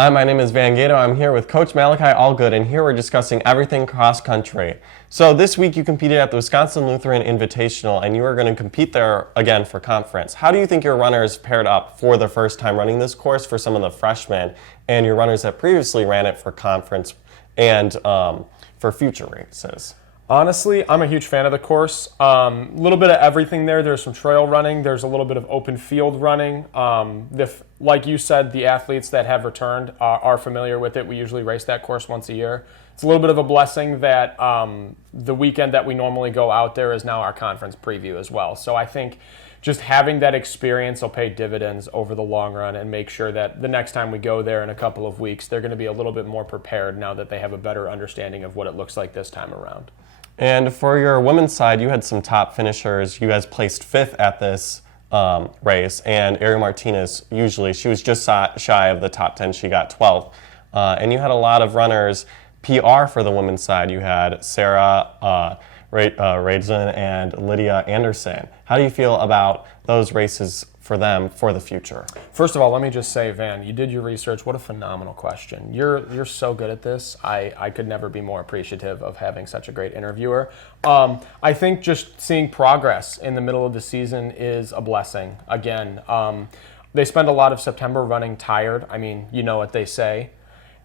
Hi, my name is Van Gato. I'm here with Coach Malachi Allgood, and here we're discussing everything cross country. So this week you competed at the Wisconsin Lutheran Invitational, and you are going to compete there again for conference. How do you think your runners paired up for the first time running this course for some of the freshmen, and your runners that previously ran it for conference and for future races? Honestly, I'm a huge fan of the course. A little bit of everything there. There's some trail running. There's a little bit of open field running. Like you said, the athletes that have returned are familiar with it. We usually race that course once a year. It's a little bit of a blessing that the weekend that we normally go out there is now our conference preview as well. So I think just having that experience will pay dividends over the long run and make sure that the next time we go there in a couple of weeks, they're going to be a little bit more prepared now that they have a better understanding of what it looks like this time around. And for your women's side, you had some top finishers. You guys placed fifth at this race, and Ariel Martinez, she was just shy of the top 10. She got 12th. And you had a lot of runners PR for the women's side. You had Sarah Raisin and Lydia Anderson. How do you feel about those races for them for the future? First of all, let me just say, Van, you did your research. What a phenomenal question. You're so good at this. I could never be more appreciative of having such a great interviewer. I think just seeing progress in the middle of the season is a blessing. Again, they spend a lot of September running tired. I mean, you know what they say.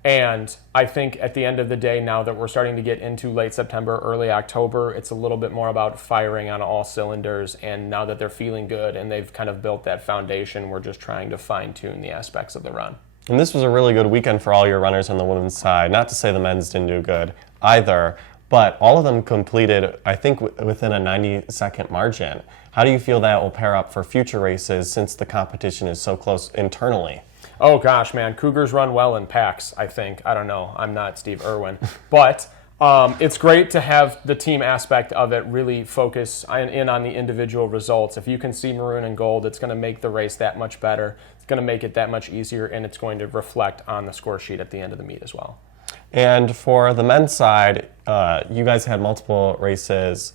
And I think at the end of the day, now that we're starting to get into late September, early October, it's a little bit more about firing on all cylinders. And now that they're feeling good and they've kind of built that foundation, we're just trying to fine-tune the aspects of the run. And this was a really good weekend for all your runners on the women's side. Not to say the men's didn't do good either, but all of them completed, I think, within a 90-second margin. How do you feel that will pair up for future races since the competition is so close internally? Oh gosh, man, Cougars run well in packs, I think. I don't know. I'm not Steve Irwin. But it's great to have the team aspect of it really focus in on the individual results. If you can see maroon and gold, it's going to make the race that much better. It's going to make it that much easier, and it's going to reflect on the score sheet at the end of the meet as well. And for the men's side, you guys had multiple racers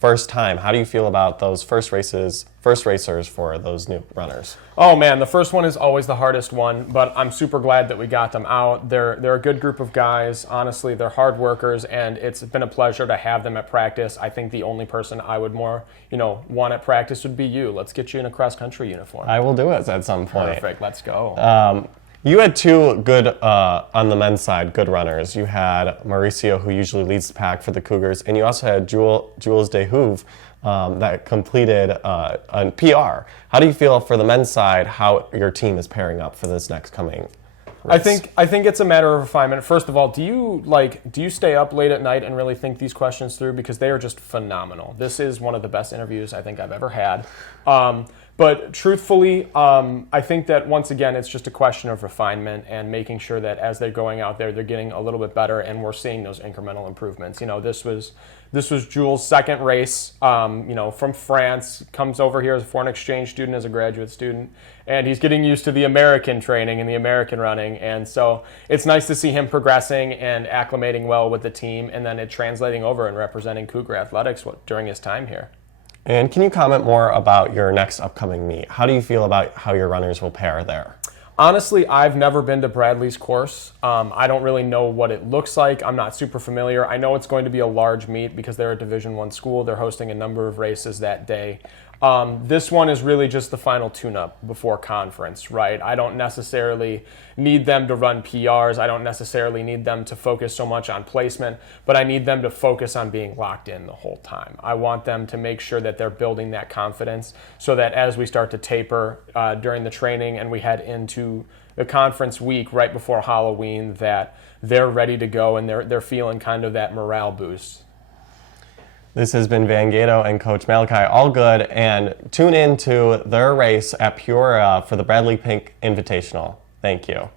first time. How do you feel about those first racers for those new runners? Oh man, the first one is always the hardest one, but I'm super glad that we got them out. They're a good group of guys. Honestly, they're hard workers, and it's been a pleasure to have them at practice. I think the only person I would more, want at practice would be you. Let's get you in a cross-country uniform. I will do it at some point. Perfect, let's go. You had two good, on the men's side, good runners. You had Mauricio, who usually leads the pack for the Cougars, and you also had Jules DeHouve that completed a PR. How do you feel for the men's side, how your team is pairing up for this next coming race? I think it's a matter of refinement. First of all, do you stay up late at night and really think these questions through? Because they are just phenomenal. This is one of the best interviews I think I've ever had. But truthfully, I think that once again, it's just a question of refinement and making sure that as they're going out there, they're getting a little bit better, and we're seeing those incremental improvements. This was Jules' second race, from France, comes over here as a foreign exchange student, as a graduate student, and he's getting used to the American training and the American running. And so it's nice to see him progressing and acclimating well with the team, and then it translating over and representing Cougar athletics during his time here. And can you comment more about your next upcoming meet? How do you feel about how your runners will pair there? Honestly, I've never been to Bradley's course. I don't really know what it looks like. I'm not super familiar. I know it's going to be a large meet because they're a Division I school. They're hosting a number of races that day. This one is really just the final tune-up before conference, right? I don't necessarily need them to run PRs. I don't necessarily need them to focus so much on placement, but I need them to focus on being locked in the whole time. I want them to make sure that they're building that confidence so that as we start to taper during the training and we head into the conference week right before Halloween, that they're ready to go and they're feeling kind of that morale boost. This has been Van Gato and Coach Malachi Allgood, and tune in to their race at Peoria for the Bradley Pink Invitational. Thank you.